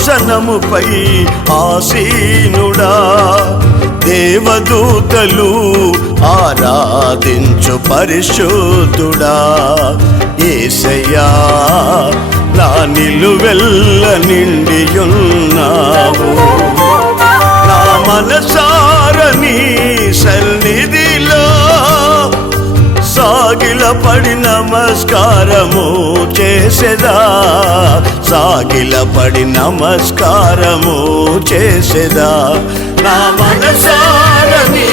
సింహాసనముపై ఆసీనుడా. దేవదూతలు ఆరాధించు పరిశుద్ధుడా. ఏసయ్యా నా నిలువెల్ల నిండియున్నావు. నా మనసారని సన్నిధిలో సాగిల పడిన నమస్కారము చేసేదా? సాగిల పడి నమస్కారము చేసేదా? నా మనసారని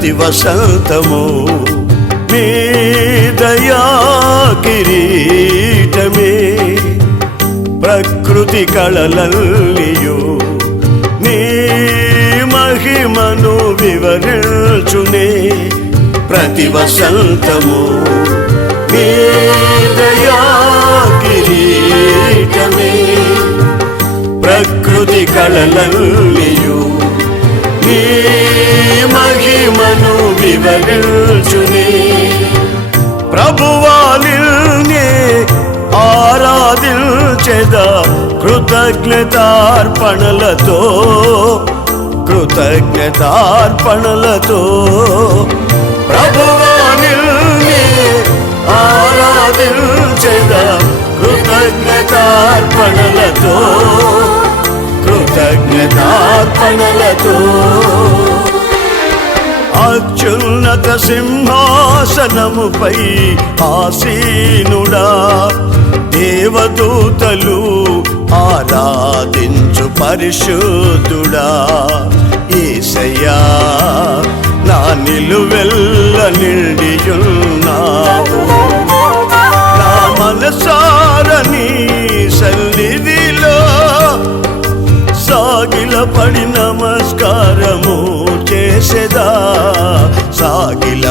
ప్రతి వసంతము నీ దయా కిరీటమే. ప్రకృతి కళలల్లియు నీ మహిమను వివరించునే. ప్రతి వసంతము నీ దయా కిరీటమే. ప్రకృతి మహిమను వివరించునే ప్రభువాలిల్నే ఆరాధించెద కృతజ్ఞతార్పణలతో కృతజ్ఞతార్పణలతో. సింహాసనముపై ఆసీనుడా. దేవదూతలు ఆరాధించు పరిశుద్ధుడా. ఏసయ్యా నా నిలువెల్ల నిండియున్నావు.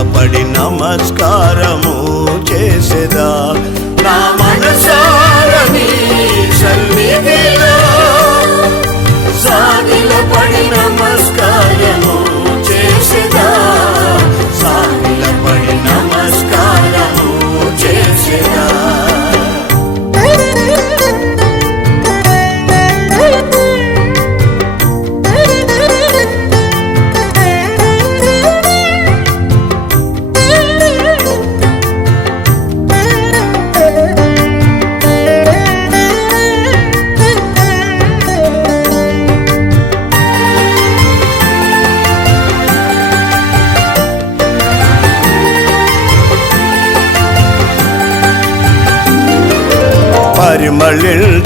పడి నమస్కారము.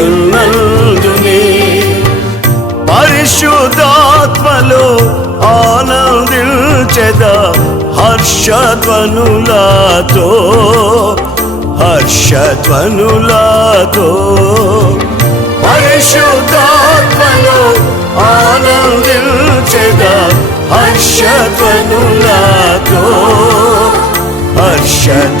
నడిపించుచున్నందునే పరిశుద్ధాత్మలో ఆనందించెద హర్షధ్వనులతో. హర్షధ్వనులతో. పరిశుద్ధాత్మలో ఆనందించెద హర్షధ్వనులతో. హర్షధ్వనులతో.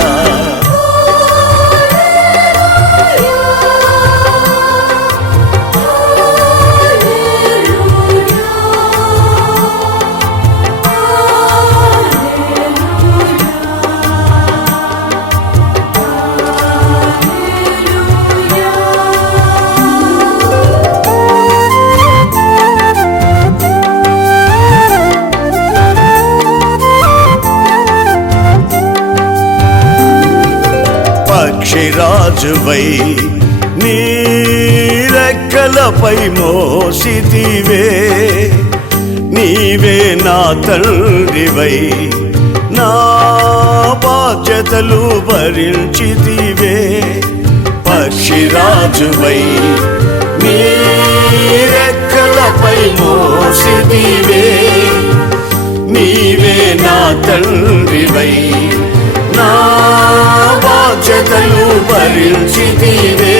రాజువై నీరెక్కలపై మోసితివే. నీవే నా తండ్రివై నా బాధ్యతలు భరించితివే. పక్షిరాజువై నీరెక్కలపై మోసితివే. నీవే నా తండ్రివై నా బాధ్యతలు భరించితివే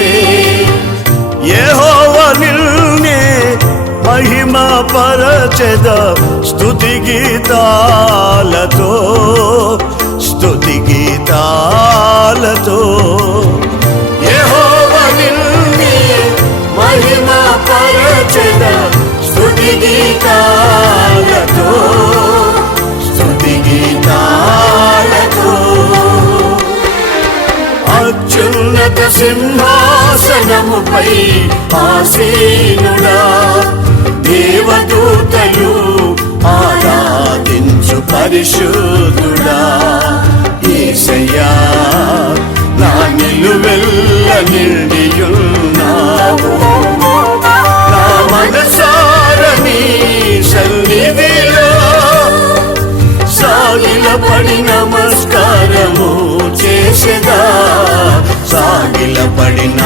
యెహోవ నిన్నే మహిమ పరచెద స్తుతి గీతాలతో స్తుతి గీతాలతో. యెహోవ నిన్నే మహిమ పరచెద స్తుతి గీతాలతో ఉన్నత సింహాసనముపై ఆసీనుడా దేవదూతలు ఆరాధించు పరిశుద్ధుడా. ఏసయ్యా నా నిలువెల్ల నిండియున్నావు.